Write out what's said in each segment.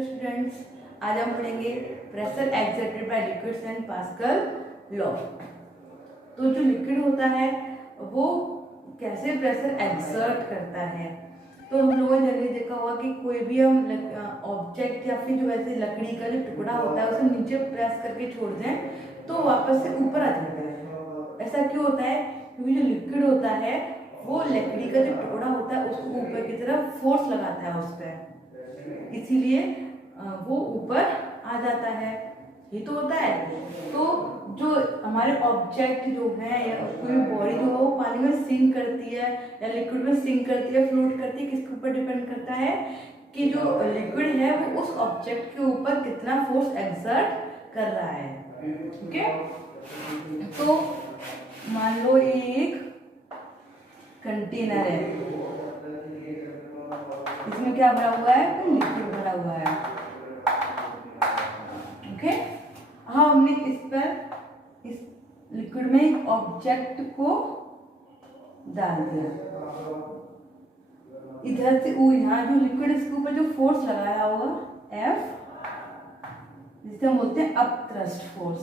Hello students, आज हम पढ़ेंगे pressure exerted by liquids and pascal law. तो जो लिक्विड होता है वो कैसे प्रेशर एक्सर्ट करता है। तो हम लोगों ने जनरली देखा होगा कि कोई भी हम ऑब्जेक्ट या फिर जो वैसे लकड़ी का जो टुकड़ा होता है उसे नीचे प्रेस करके छोड़ दें तो वापस से ऊपर आ जाता है। ऐसा क्यों होता है? क्योंकि जो लिक्विड होता है वो लकड़ी का जो टुकड़ा होता है उसको ऊपर की तरफ फोर्स लगाता है उस पर, इसीलिए वो ऊपर आ जाता है। ये तो होता है। तो जो हमारे ऑब्जेक्ट जो है या कोई बॉडी जो है वो पानी में सिंक करती है या लिक्विड में सिंक करती है, फ्लोट करती है, किसके ऊपर डिपेंड करता है कि जो लिक्विड है वो उस ऑब्जेक्ट के ऊपर कितना फोर्स एक्सर्ट कर रहा है। ठीक है, तो मान लो एक कंटेनर है, इसमें क्या भरा हुआ है? लिक्विड भरा हुआ है। ओके, हाँ, हमने इस लिक्विड में एक ऑब्जेक्ट को डाल दिया इधर से। यहाँ जो लिक्विड इसके ऊपर जो फोर्स लगाया होगा F, जिसे हम बोलते हैं अपथ्रस्ट फोर्स।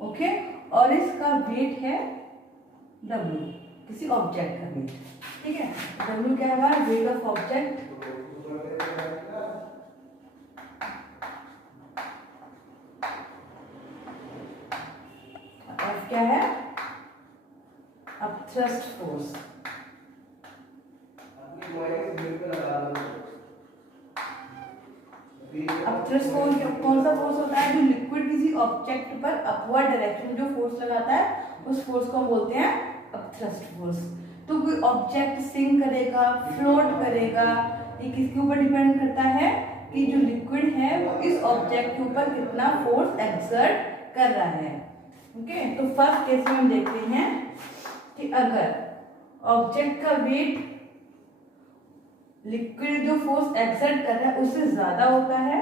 ओके, और इसका वेट है W, किसी ऑब्जेक्ट का वेट। ठीक है, W क्या है? Weight of object. F क्या है? Upthrust force. अपथ्रस्ट फोर्स कौन सा फोर्स होता है? जो लिक्विड किसी ऑब्जेक्ट पर अपवर्ड डायरेक्शन जो फोर्स लगाता है उस फोर्स को हम बोलते हैं अपथ्रस्ट फोर्स। तो कोई ऑब्जेक्ट सिंक करेगा, फ्लोट करेगा, ये किसके ऊपर डिपेंड करता है कि जो लिक्विड है वो इस ऑब्जेक्ट के ऊपर कितना फोर्स एक्सर्ट कर रहा है। ओके, तो फर्स्ट केस में हम देखते हैं कि अगर ऑब्जेक्ट का वेट लिक्विड जो फोर्स एक्सर्ट कर रहा है उससे ज्यादा होता है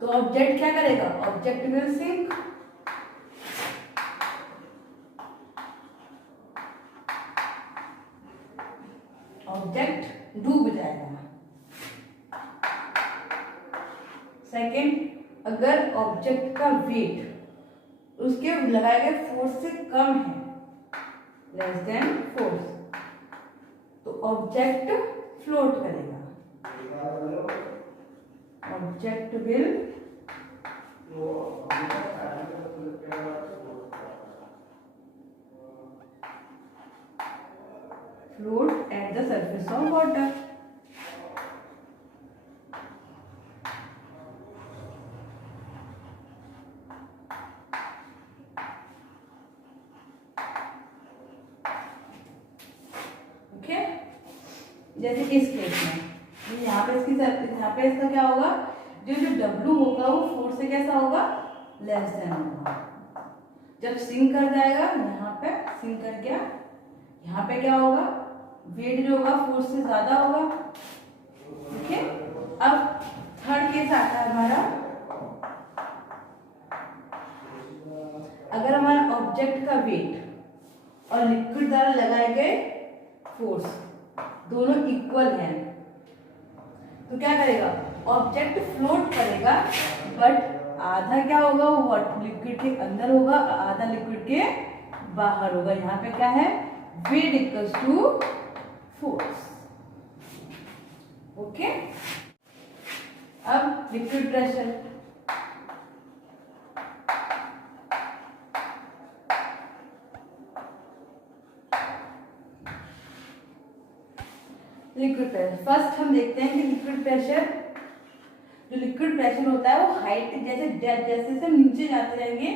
तो ऑब्जेक्ट क्या करेगा? Object will sink. ऑब्जेक्ट डूब जाएगा। सेकेंड, अगर ऑब्जेक्ट का वेट उसके लगाए गए फोर्स से कम है, लेस देन फोर्स, तो ऑब्जेक्ट फ्लोट करेगा। Object will float at the surface of water. Okay, जैसे इस केस में यहाँ पे इसका क्या होगा? जो W होगा वो फोर्स से कैसा होगा? लेस देन होगा। जब सिंक कर जाएगा, यहाँ पे सिंक कर गया, यहाँ पे क्या होगा? वेट जो होगा फोर्स से ज्यादा होगा। ठीक है, अब थर्ड केस आता है हमारा। अगर हमारा ऑब्जेक्ट का वेट और लिक्विड द्वारा लगाए गए फोर्स दोनों इक्वल हैं तो क्या करेगा? ऑब्जेक्ट फ्लोट करेगा, बट आधा क्या होगा? वो लिक्विड के अंदर होगा, आधा लिक्विड के बाहर होगा। यहाँ पे क्या है? Weight equals to force. Okay, अब liquid pressure. Liquid pressure first हम देखते हैं कि लिक्विड प्रेशर होता है वो हाइट जैसे डेप्थ, जैसे नीचे जाते जाएंगे,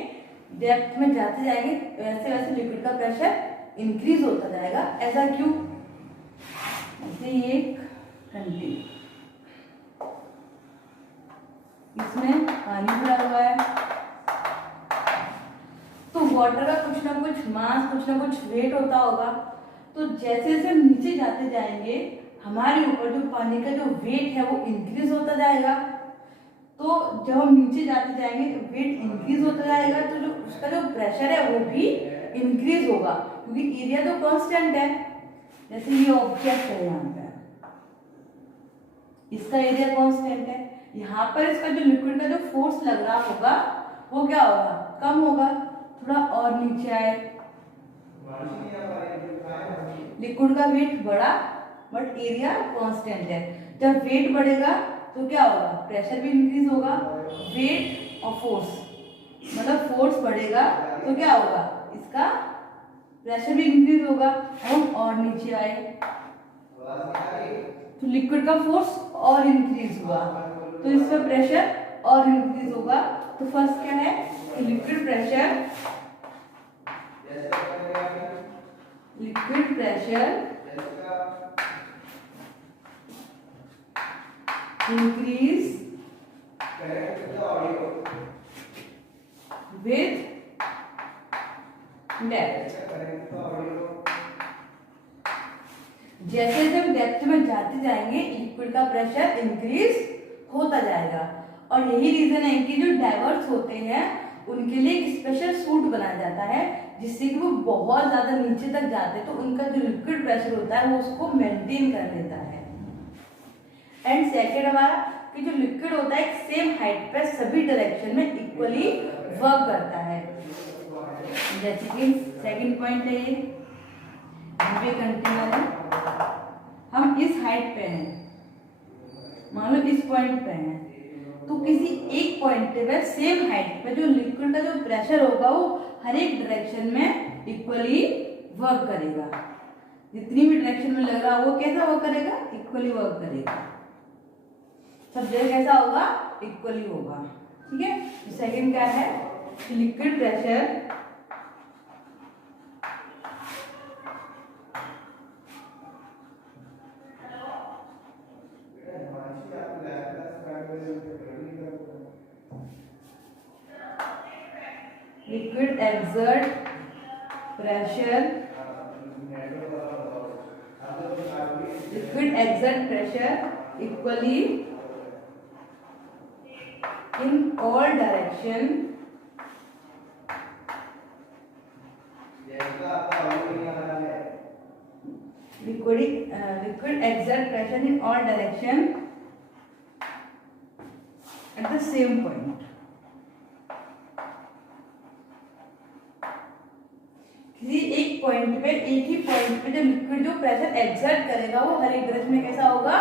डेप्थ में जाते जाएंगे, वैसे वैसे लिक्विड का प्रेशर इंक्रीज होता जाएगा। ऐसा क्यों? जैसे ये कंटेनर, इसमें पानी भरा हुआ है तो वाटर का कुछ ना कुछ मास, कुछ ना कुछ वेट होता होगा। तो जैसे जैसे नीचे जाते जाएंगे हमारे ऊपर जो पानी का जो वेट है वो इंक्रीज होता जाएगा। तो जब हम नीचे जाते जाएंगे वेट इंक्रीज होता जाएगा तो जो उसका जो प्रेशर है वो भी इंक्रीज होगा, क्योंकि एरिया तो कांस्टेंट है। जैसे ये ऑब्जेक्ट है यहाँ पे, इसका एरिया कांस्टेंट है। यहाँ पर इसका जो लिक्विड का जो फोर्स लग रहा होगा वो क्या होगा, कम होगा, थोड़ा और नीचे आए। लिक्विड का वेट बढ़ा बट एरिया कांस्टेंट है। जब वेट बढ़ेगा तो क्या होगा, प्रेशर भी इंक्रीज होगा। वेट और फोर्स मतलब फोर्स बढ़ेगा तो क्या होगा, इसका प्रेशर भी इंक्रीज होगा और नीचे आए तो लिक्विड का फोर्स और इंक्रीज हुआ तो इसका प्रेशर और इंक्रीज होगा। तो फर्स्ट क्या है कि liquid pressure increase with depth. जैसे जब डेप्थ में जाते जाएंगे लिक्विड का प्रेशर इंक्रीज होता जाएगा। और यही रीजन है कि जो डाइवर्स होते हैं उनके लिए एक स्पेशल सूट बनाया जाता है जिससे कि वो बहुत ज्यादा नीचे तक जाते हैं तो उनका जो लिक्विड प्रेशर होता है वो उसको मेंटेन कर लेता है। एंड सेकेंड हमारा कि जो लिक्विड होता है एक सेम हाइट पे सभी डायरेक्शन में इक्वली वर्क करता है। जैसे कि सेकंड पॉइंट है ये कंटेनर है, हम इस हाइट पे हैं, मान लो इस पॉइंट पे हैं तो किसी एक पॉइंट पे सेम हाइट पे जो लिक्विड का जो प्रेशर होगा वो हर एक डायरेक्शन में इक्वली वर्क करेगा। जितनी भी डायरेक्शन में लग रहा है वो कैसा वर्क करेगा, इक्वली वर्क करेगा। सब जगह कैसा होगा, इक्वली होगा। ठीक है। सेकंड क्या है, liquid pressure liquid exert pressure equally in all direction liquid exert pressure in all direction at the same point। किसी एक पॉइंट पे एक ही पॉइंट पे जो लिक्विड जो प्रेशर एक्सर्ट करेगा वो हर एक डायरेक्शन में कैसा होगा,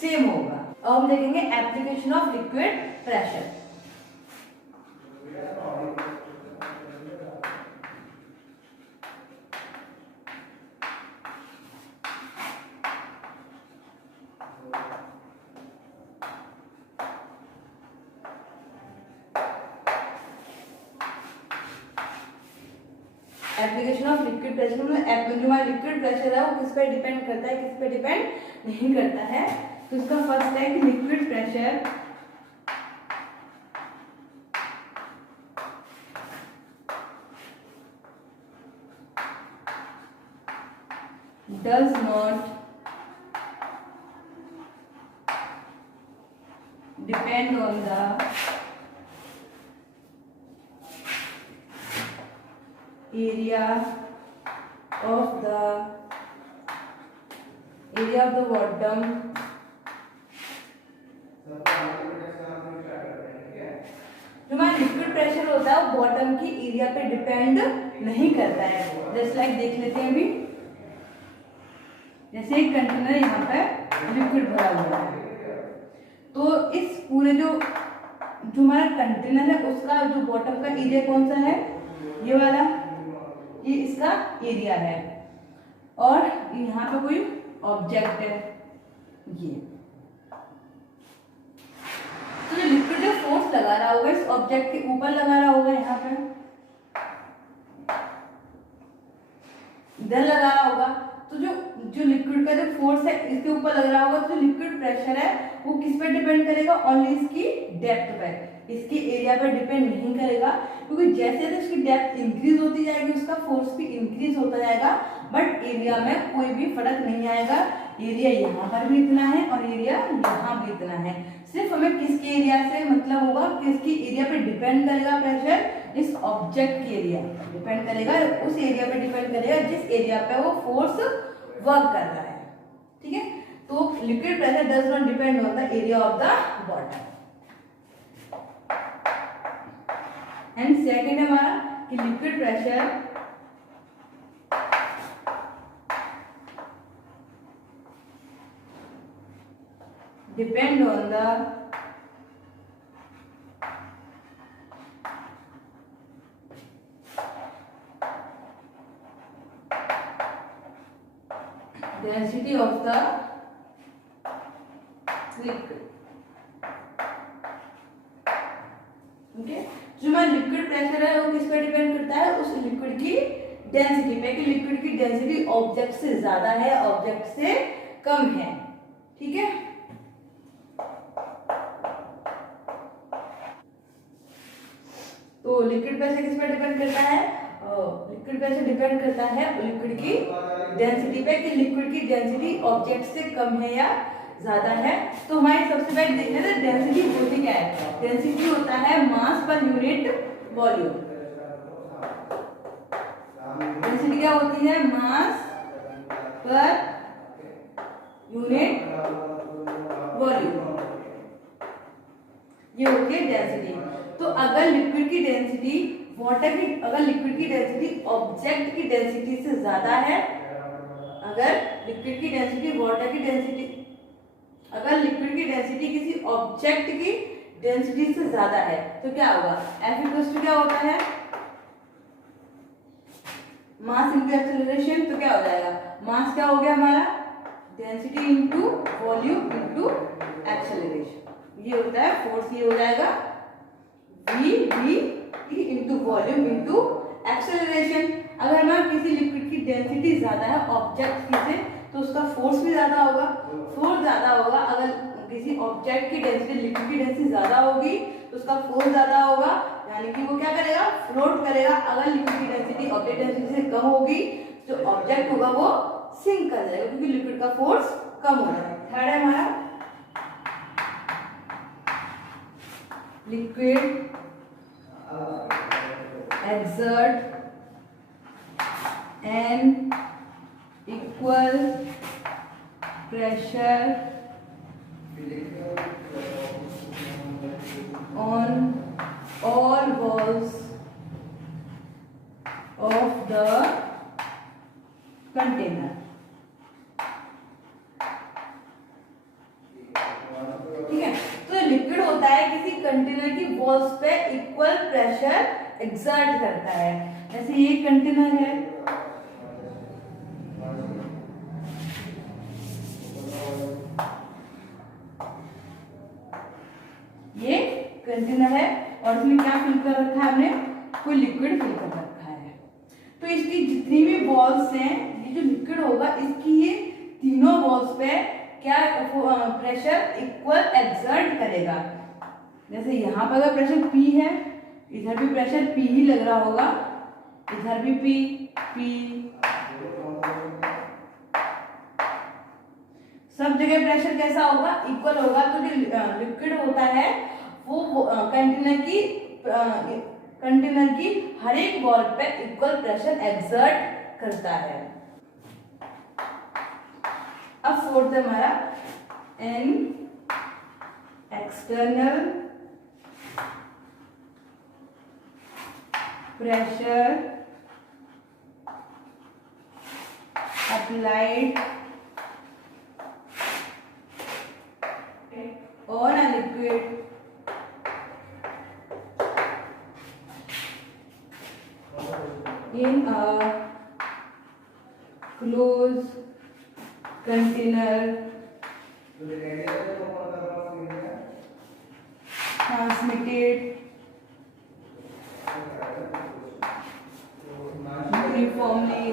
सेम होगा। अब हम देखेंगे application of liquid pressure. Application of liquid pressure में जो हमारा लिक्विड प्रेशर है वो किस पे डिपेंड करता है, किस पे डिपेंड नहीं करता है। तो इसका फर्स्ट है कि liquid pressure does not depend on the area of the bottom जो हमारा लिक्विड प्रेशर होता है वो बॉटम की एरिया पे डिपेंड नहीं करता है। जस्ट लाइक देख लेते हैं अभी, जैसे एक कंटेनर यहाँ पे लिक्विड भरा हुआ है तो इस पूरे जो हमारा कंटेनर है उसका जो बॉटम का एरिया कौन सा है, ये वाला, ये इसका एरिया है। और यहाँ पे कोई ऑब्जेक्ट है ये, तो जो लिक्विड जो फोर्स लगा रहा होगा इस ऑब्जेक्ट के ऊपर लगा रहा होगा, यहाँ पे इधर लगा रहा होगा। तो जो लिक्विड का जो फोर्स है इसके ऊपर लग रहा होगा तो जो लिक्विड प्रेशर है वो किस पे डिपेंड करेगा, ओनली इसकी डेप्थ पे, इसके एरिया पे डिपेंड नहीं करेगा। क्योंकि जैसे जैसे इसकी डेप्थ इंक्रीज होती जाएगी उसका फोर्स भी इंक्रीज होता जाएगा, बट एरिया में कोई भी फर्क नहीं आएगा। एरिया यहाँ पर भी इतना है और एरिया यहाँ भी इतना है। सिर्फ हमें किसके एरिया से मतलब होगा, किसकी एरिया पे डिपेंड करेगा प्रेशर, इस ऑब्जेक्ट की एरिया डिपेंड करेगा, उस एरिया पे डिपेंड करेगा जिस एरिया पे वो फोर्स वर्क कर रहा है। ठीक है। तो liquid pressure does not depend on the area of the bottle. And second है हमारा कि liquid pressure depend on the density of the liquid। Okay, जो हमारा लिक्विड प्रेशर है वो किस पे डिपेंड करता है? उस लिक्विड की डेंसिटी पे, कि लिक्विड की डेंसिटी ऑब्जेक्ट से ज्यादा है, ऑब्जेक्ट से कम है। ठीक है, तो लिक्विड प्रेशर किस पे डिपेंड करता है? लिक्विड प्रेशर डिपेंड करता है लिक्विड की डेंसिटी पे, कि लिक्विड की डेंसिटी ऑब्जेक्ट से कम है या ज्यादा है। तो हमारी सबसे पहले देखना है डेंसिटी होती क्या है। डेंसिटी होता है मास पर यूनिट वॉल्यूम। डेंसिटी क्या होती है? मास पर यूनिट वॉल्यूम, ये होती है डेंसिटी। तो अगर लिक्विड की डेंसिटी अगर लिक्विड की डेंसिटी ऑब्जेक्ट की डेंसिटी से ज्यादा है, अगर लिक्विड की डेंसिटी वाटर की डेंसिटी, अगर लिक्विड की डेंसिटी किसी ऑब्जेक्ट की डेंसिटी से ज्यादा है तो क्या होगा? F इक्वल्स टू क्या होता है? Mass into acceleration. तो क्या हो जाएगा? मास क्या हो गया हमारा? Density into volume into acceleration. ये होता है फोर्स, ये हो जाएगा V into volume into acceleration. अगर हमारा किसी लिक्विड की डेंसिटी ज्यादा है ऑब्जेक्ट की से, तो उसका फोर्स भी ज्यादा होगा। फोर्स ज्यादा होगा, अगर किसी ऑब्जेक्ट की डेंसिटी लिक्विड की डेंसिटी ज्यादा होगी तो उसका फोर्स ज्यादा होगा, यानी कि वो क्या करेगा? फ्लोट करेगा। अगर लिक्विड की डेंसिटी ऑब्जेक्ट डेंसिटी से कम होगी तो ऑब्जेक्ट होगा वो सिंक कर जाएगा, क्योंकि लिक्विड का फोर्स कम हो जाएगा। थर्ड है हमारा liquid exert an equal pressure on all walls of the container। ठीक है, तो लिक्विड होता है किसी कंटेनर की वॉल्स पे इक्वल प्रेशर एक्सर्ट करता है। जैसे ये कंटेनर है, ये कंटेनर है और इसमें क्या फिल कर रखा है? हमने कोई लिक्विड फिल कर रखा है। तो इसकी जितनी भी वॉल्स हैं, ये जो लिक्विड होगा इसकी ये तीनों वॉल्स पे क्या प्रेशर इक्वल एक्सर्ट करेगा। जैसे यहाँ पर अगर प्रेशर P है, इधर भी प्रेशर P ही लग रहा होगा, इधर भी P, सब जगह प्रेशर कैसा होगा? इक्वल होगा। तो जो लिक्विड होता है वो कंटेनर की हर एक वॉल पे इक्वल प्रेशर एक्सर्ट करता है। अब फोर्थ है हमारा an external pressure applied on a liquid in a closed container transmitted uniformly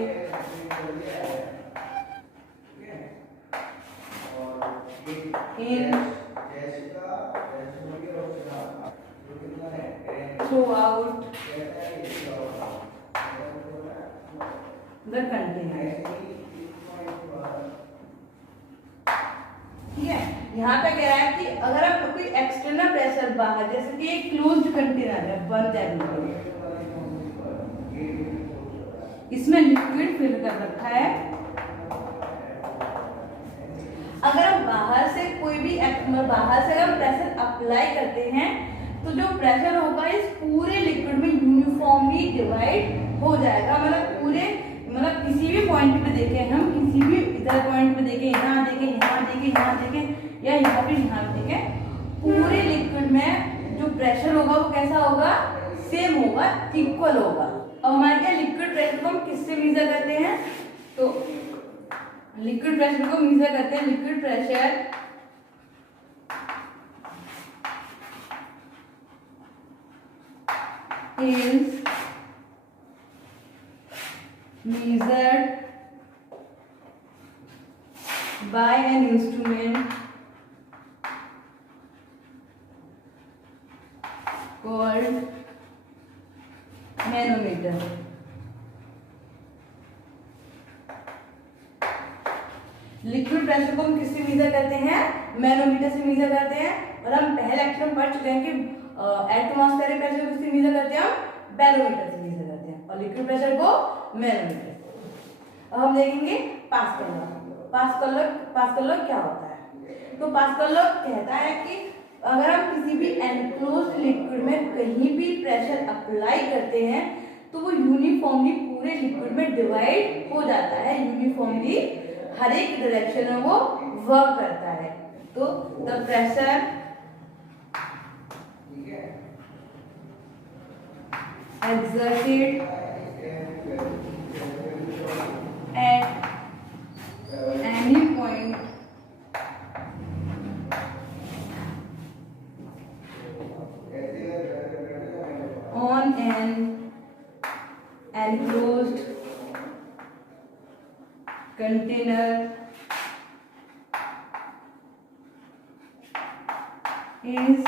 in throughout the container। ठीक है, यहाँ पे कह रहा है कि अगर आप कोई एक्सटर्नल प्रेशर बाहर, जैसे कि एक क्लोज्ड कंटेनर है, बंद है, इसमें लिक्विड फिल कर रखा है, अगर हम बाहर से कोई भी बाहर से अगर प्रेशर अप्लाई करते हैं तो जो प्रेशर होगा इस पूरे लिक्विड में यूनिफॉर्मली डिवाइड हो जाएगा। मतलब किसी भी पॉइंट पे देखें हम, किसी भी इधर पॉइंट पे देखें, यहाँ देखें, यहाँ देखें, यहाँ देखें या यहाँ पे देखें, पूरे लिक्विड में जो प्रेशर होगा वो कैसा होगा, सेम होगा, इक्वल होगा। अब हमारे क्या लिक्विड प्रेशर को हम किससे मेजर करते हैं, तो लिक्विड प्रेशर को मेजर करते हैं, liquid pressure is measured by an instrument called manometer. Liquid pressure को हम किससे मेजर करते हैं, मैनोमीटर से मेजर करते हैं। और हम पहले लेक्चर में पढ़ चुके हैं कि एटमॉस्फेरिक प्रेशर को किससे मेजर करते हैं, हम बैरोमीटर से मेजर करते हैं, और लिक्विड प्रेशर को मैनोमीटर। अब हम देखेंगे पास्कल लॉ। पास्कल लॉ क्या होता है, तो पास्कल लॉ कहता है कि अगर हम किसी भी एनक्लोज्ड लिक्विड में कहीं भी प्रेशर अप्लाई करते हैं तो वो यूनिफॉर्मली पूरे लिक्विड में डिवाइड हो जाता है, यूनिफॉर्मली हर एक डायरेक्शन में वो वर्क करता है। तो the pressure exerted at any point on an enclosed container is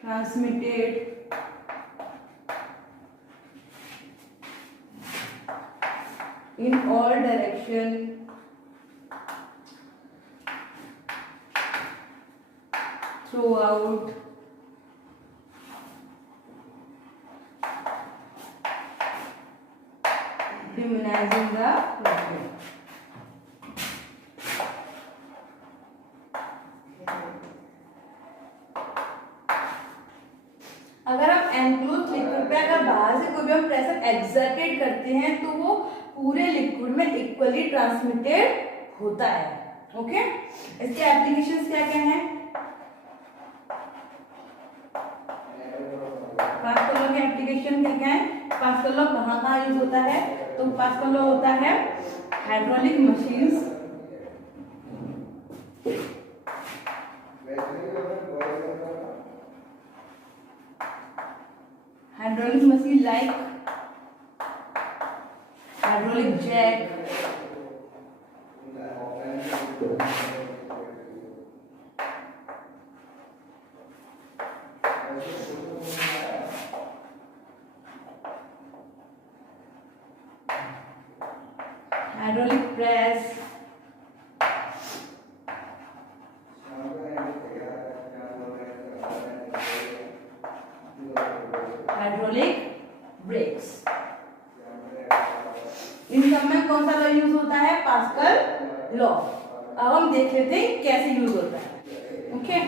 transmitted in all direction throughout minimizing the pressure। अगर हम एनक्लोज्ड लिक्विड पे अगर बाहर से कोई भी हम प्रेशर एक्सर्टेड करते हैं तो वो पूरे लिक्विड में इक्वली ट्रांसमिटेड होता है। ओके, इसके एप्लीकेशंस क्या क्या हैं, पास्कल लॉ के एप्लीकेशन क्या क्या है, पास्कल लॉ कहाँ कहाँ यूज होता है, तो पास्कल लॉ होता है hydraulic machines, hydraulic machine like hydraulic jack, hydraulic press, hydraulic brakes. इन सब में कौन सा लॉ यूज होता है, पास्कल लॉ। अब हम देख लेते हैं कैसे यूज होता है। ओके,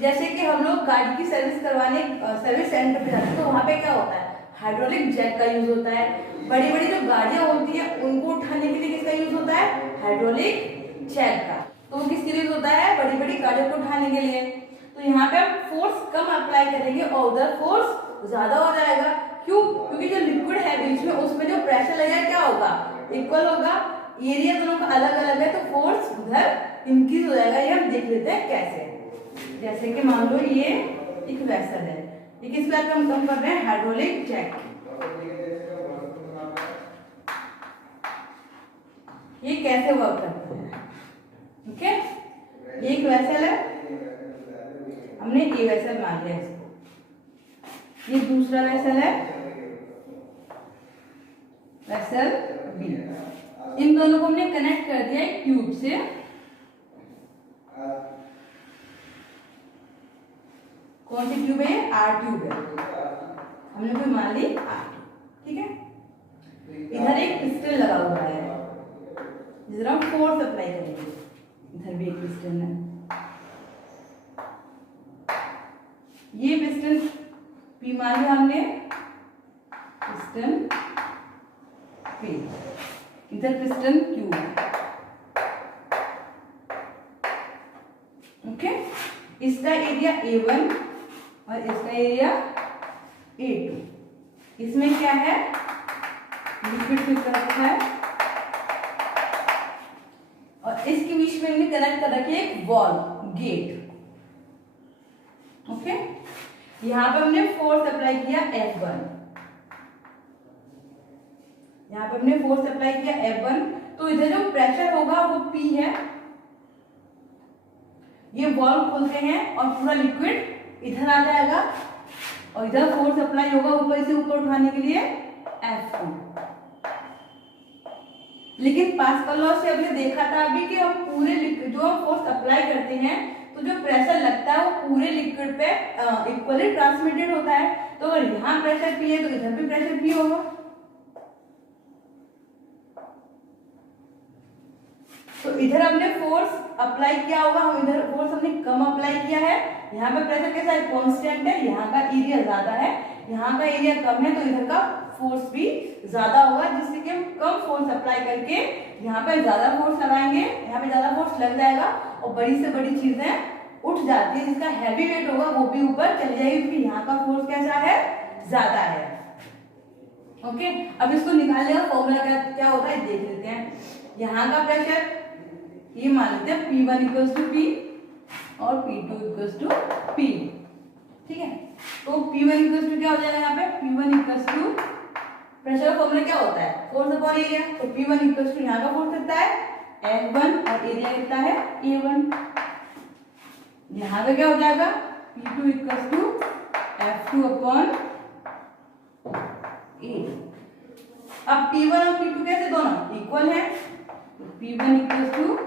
जैसे कि हम लोग गाड़ी की सर्विस करवाने सर्विस सेंटर पे जाते हैं तो वहाँ पे क्या होता है, हाइड्रोलिक जैक का यूज होता है। बड़ी बड़ी जो गाड़ियाँ होती हैं उनको उठाने के लिए किसका यूज होता है, हाइड्रोलिक जैक का। तो वो किसके लिए यूज होता है, बड़ी बड़ी गाड़ियों को उठाने के लिए। तो यहाँ पे हम फोर्स कम अप्लाई करेंगे और उधर फोर्स ज्यादा हो जाएगा। क्यों, क्योंकि जो लिक्विड है बीच में उसमें जो प्रेशर लगेगा क्या होगा, इक्वल होगा। एरिया दोनों का अलग अलग है तो फोर्स उधर इंक्रीज हो जाएगा। ये हम देख लेते हैं कैसे। जैसे कि मान लो ये एक वेसल है, ये किस बात का हम कम कर रहे हैं, हाइड्रोलिक जैक। ये कैसे वर्क करता है, ओके, ये एक वेसल है, हमने ये वेसल मान लिया इसको। ये दूसरा वेसल है, वेसल बी। इन दोनों को हमने कनेक्ट कर दिया एक ट्यूब से। कौन सी ट्यूब है, आर ट्यूब है, हमने कोई मान ली आर, ठीक है। इधर एक पिस्टन लगा हुआ है जिधर हम फोर्स अप्लाई करेंगे, इधर इधर भी एक पिस्टन है। ये पिस्टन P मान लिया हमने, पिस्टन P, इधर पिस्टन Q है। ओके, इसका एरिया A1 और इसका एरिया A2। इसमें क्या है, लिक्विड फिल कर रखा है और इसके बीच में हमने कनेक्ट कर रखी है एक वॉल, गेट। ओके, यहां पे हमने फोर्स अप्लाई किया F1, यहां पे हमने फोर्स अप्लाई किया F1, तो इधर जो प्रेशर होगा वो P है। ये वॉल्व खोलते हैं और पूरा लिक्विड इधर आ जाएगा और इधर फोर्स अप्लाई होगा ऊपर से ऊपर उठाने के लिए F2। लेकिन पास्कल लॉ से हमने देखा था अभी कि हम पूरे लिक्विड जो हम फोर्स अप्लाई करते हैं तो जो प्रेशर लगता है वो पूरे लिक्विड पे इक्वली ट्रांसमिटेड होता है। तो अगर यहाँ प्रेशर P है तो इधर भी प्रेशर P होगा। तो इधर हमने फोर्स अप्लाई किया होगा, हम इधर फोर्स हमने कम अप्लाई किया है। यहाँ पे प्रेशर कैसा है, कांस्टेंट है, यहाँ का एरिया ज्यादा है, यहाँ का एरिया कम है, तो इधर का फोर्स भी ज्यादा होगा, जिससे कि हम कम फोर्स अप्लाई करके यहाँ पे ज्यादा फोर्स लगाएंगे, यहाँ पे ज्यादा फोर्स लग जाएगा और बड़ी से बड़ी चीजें उठ जाती है, जिसका हैवी वेट होगा वो भी ऊपर चली जाएगी, क्योंकि यहाँ का फोर्स कैसा है, ज्यादा है। ओके, अब इसको निकालने का फॉर्मूला क्या होता है देख लेते हैं। यहाँ का प्रेशर ये मान लेते हैं P1 इक्वल्स टू P और P2 इक्वल्स टू P। ठीक है, तो P1 इक्वल्स टू क्या हो जाएगा, यहाँ पे P1 इक्वल्स टू प्रेशर का फॉर्मूला क्या होता है, फोर्स अपॉन एरिया। तो P1 इक्वल्स टू यहाँ का फोर्स कितना है F1 और एरिया कितना है A1। यहाँ पे क्या हो जाएगा P2 equals to F2 upon A2। अब P1 और P2 कैसे दोनों इक्वल है, तो P1 इक्वल्स टू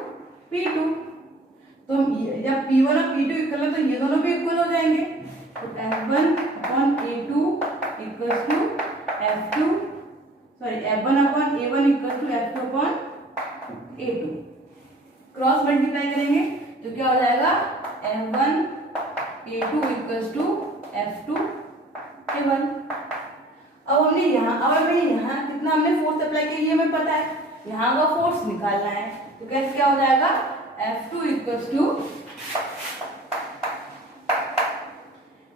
P2। तो जब P1 और P2 इक्वल है तो ये दोनों भी इक्वल हो जाएंगे। तो F1 upon A2 equals to F2, sorry F1 upon A1 equals to F2 upon A2। Cross multiply करेंगे तो क्या हो जाएगा F1 A2 equals to F2 A1। अब हमने यहाँ कितना हमने फोर्स अप्लाई किया ये हमें पता है, यहाँ का फोर्स निकालना है। तो कैसे क्या हो जाएगा F2 equals to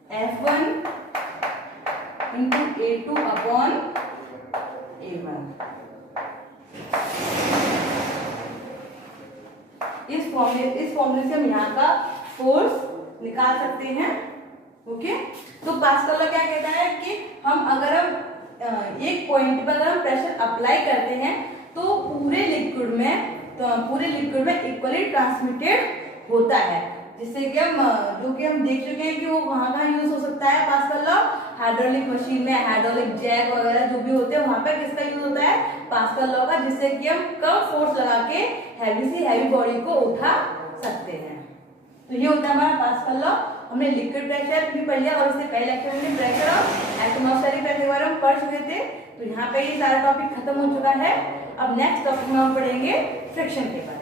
F1 into A2 upon A1। इस फॉर्मूले से हम यहाँ का फोर्स निकाल सकते हैं। ओके, तो पास्कल लॉ क्या कहता है कि हम एक पॉइंट पर अगर हम प्रेशर अप्लाई करते हैं तो पूरे लिक्विड में इक्वली ट्रांसमिटेड होता है, जिससे कि हम देख चुके हैं कि वो कहाँ यूज हो सकता है पास्कल लॉ, हाइड्रोलिक मशीन में, हाइड्रोलिक जैक वगैरह जो भी होते हैं वहां पर किसका यूज होता है, पास्कल लॉ का, जिससे कि हम कम फोर्स लगा के हैवी बॉडी को उठा सकते हैं। तो ये होता है हमारा पास्कल लॉ। हमने लिक्विड प्रेशर भी पढ़ लिया और इससे पहले लेक्चर में प्रेशर और एटमॉस्फेरिक प्रेशर के बारे में पढ़ चुके थे। तो यहाँ पे ये सारा टॉपिक खत्म हो चुका है। अब नेक्स्ट टॉपिक में हम पढ़ेंगे फ्रिक्शन के बारे में।